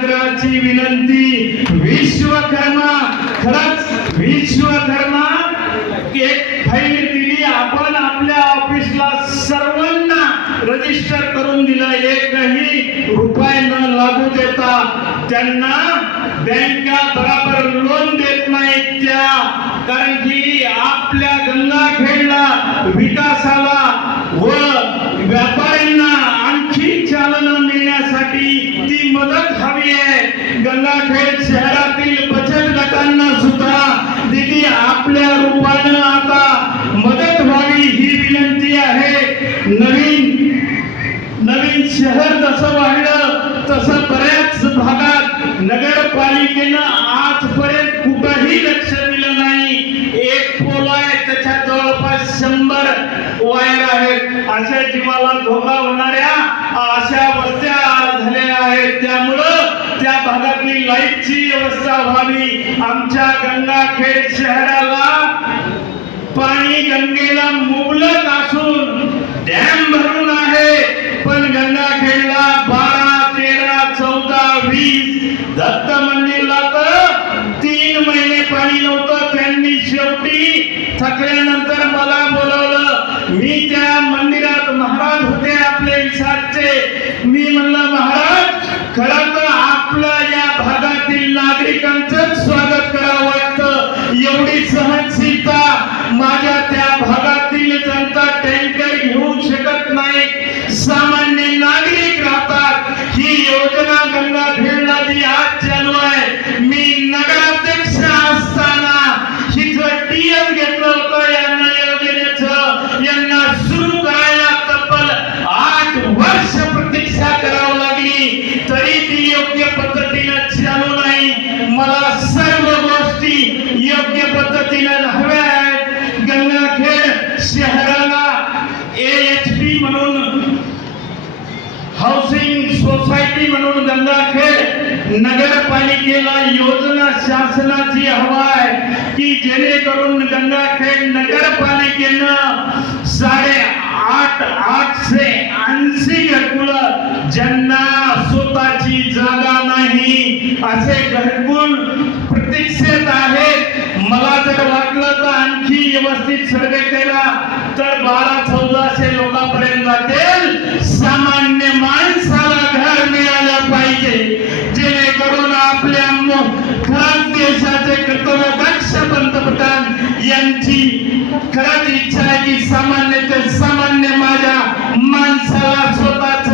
आग्रहाची विनंती, विश्वकर्मा, खरंच विश्वकर्मा एक फाईल दिली आपण आपल्या ऑफिसला, सर्वांना रजिस्टर करून दिलं, एकही रुपये न लागू देता. त्यांना बँका बराबर लोन देत नाहीत त्या, कारण की आपल्या गंगाखेडला विकासाला व व्यापाऱ्यांना आणखी चालना मिळण्यासाठी ती मदत हवी आहे. गंगाखेड शहरातील बचत गटांना सुद्धा दिली आपल्या रूपानं आता मदत व्हावी ही विनंती आहे. नवीन शहर जसं वाढलं तसं बऱ्याच भागात नगरपालिकेनं आजपर्यंत कुठंही लक्ष दिलं नाही. एक पोल आहे, त्याच्या जवळपास 100 वायर आहेत. अशा जीवाला धोका होणाऱ्या अशा वस्त्या झालेल्या आहेत. त्यामुळं त्या भागातली लाईटची व्यवस्था व्हावी. आमच्या गंगाखेड शहराला पाणी गंगेला मुबलक असून डॅम भरून आहे, पण गंगाखेडला 12, 13, 14, 20 दत्त मंदिरला तर 3 महिने पाणी नव्हतं. त्यांनी शेवटी थकल्यानंतर मला बोलवलं. मी त्या मंदिरात, महाराज होते आपले इसादचे. मी म्हणलं महाराज, खरं तर आपल्या या भागातील नागरिकांचं स्वागत करावं वाटतं. एवढी सहनशीलता माझ्या त्या भागातील जनता टँकर घेऊ शकत नाही. सामान्य नागरिक राहतात. ही योजना गंगाखेडला जी आज चालू आहे, मी नगराध्यक्ष असताना हिचं टीएम घेतलं होतं. यांना योजनेचं यांना सुरू करायला तब्बल 8 वर्ष प्रतीक्षा करावी लागली, तरी ती योग्य पद्धतीने चालू नाही. मला सर्व गोष्टी योग्य पद्धतीने हव्या आहेत. गंगाखेड शहराला AHP म्हणून, हाऊसिंग सोसायटी म्हणून गंगाखेड नगरपालिकेला योजना शासनाची हवा आहे की जेणेकरून गंगाखेड नगरपालिकेनं 880 घरकुल, ज्यांना स्वतःची जागा नाही असे घरकुल प्रतीक्षेत आहेत. मला जर वाटलं तर आणखी व्यवस्थित सर्वे केला तर 1200-1400 लोकांपर्यंत जातील. सामान्य माणसाला घर मिळालं पाहिजे, जेणेकरून आपल्या खरंच देशाचे कर्तव्यदक्ष पंतप्रधान यांची खरंच इच्छा आहे की सामान्य माझ्या माणसाला स्वतःच